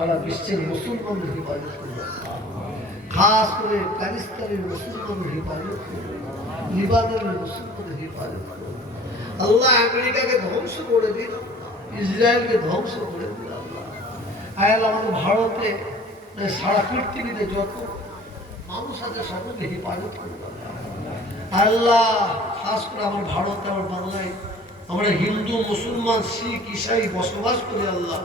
সারা বিশ্বের মুসলমানদের হেফাজত করবে খাস করে প্যালিস্তানের মুসলমানদের হেফাজত করবে লিবাননের মুসলমানদের হেফাজত করবে আল্লাহ আমেরিকাকে ধ্বংস করে দিন ইসরায়েলকে ধ্বংস করে দিন আল্লাহ। আয়াল আমাদের ভারতে সারা পৃথিবীতে যত মানুষ আছে সকলকে হেফাজত করবে আল্লাহ, খাস করে আমার ভারতে, আমার বাংলায়, আমরা হিন্দু, মুসলমান, শিখ, ইসাই বসবাস করি আল্লাহ।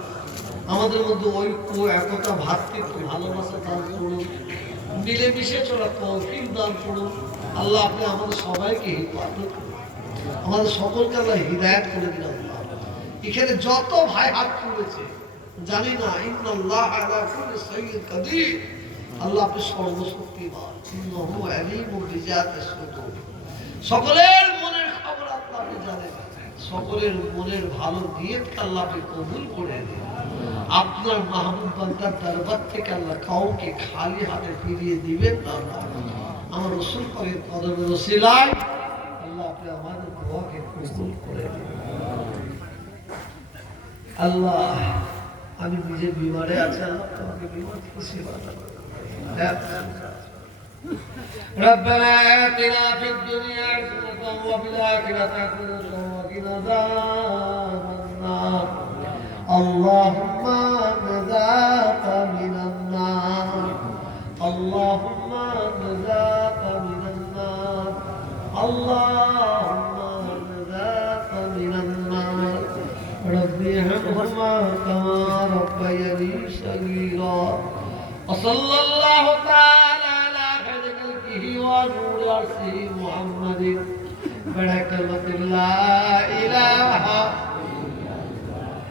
আমাদের মধ্যে ঐক্য, একতা, ভাতৃত্ব, ভালোবাসা দান করুন। মিলেমিশে চলা তৌফিক দান করুন। আল্লাহ আপনি আমাদের সবাইকে হেফাজত আমাদের সকলকে আল্লাহ হৃদায়ত করে দিন আল্লাহ। এখানে যত ভাই হাত তুলেছে, জানি না, ইন্নাল্লাহ আলা কুল্লি শাইইন কাদির। আল্লাহ আপনি সর্বশক্তিমান। ইন্নাহু আলিমুম বিজাতিস সুদূর। সকলের মনের খবর আপনি জানেন। সকলের মনের ভালো দিয়ে আল্লাহ আপনি কবুল করে দিন আপনার মাহবুব বান্দার দরবার থেকে আল্লাহ কাউকে খালি হাতে ফিরিয়ে দিবেন না আল্লাহ আমার রসুল করে কদমের রসিলায় আল্লাহ আপনি আমাদের দোয়াকে কবুল করে দিন আল্লাহ আমি নিজে বিমারে আছি আল্লাহ তোমাকে বিমার থেকে সেবা দান করুন। ربنا آتنا في الدنيا حسنة وفي الآخرة حسنة وقنا عذاب النار اللهم نجاك من النار اللهم نجاك من النار اللهم نجاك من النار ربي ارحمهما كما ربياني صغيرا وصلى الله تعالى على خير خلقه ونور عرشه محمد بركة لا إله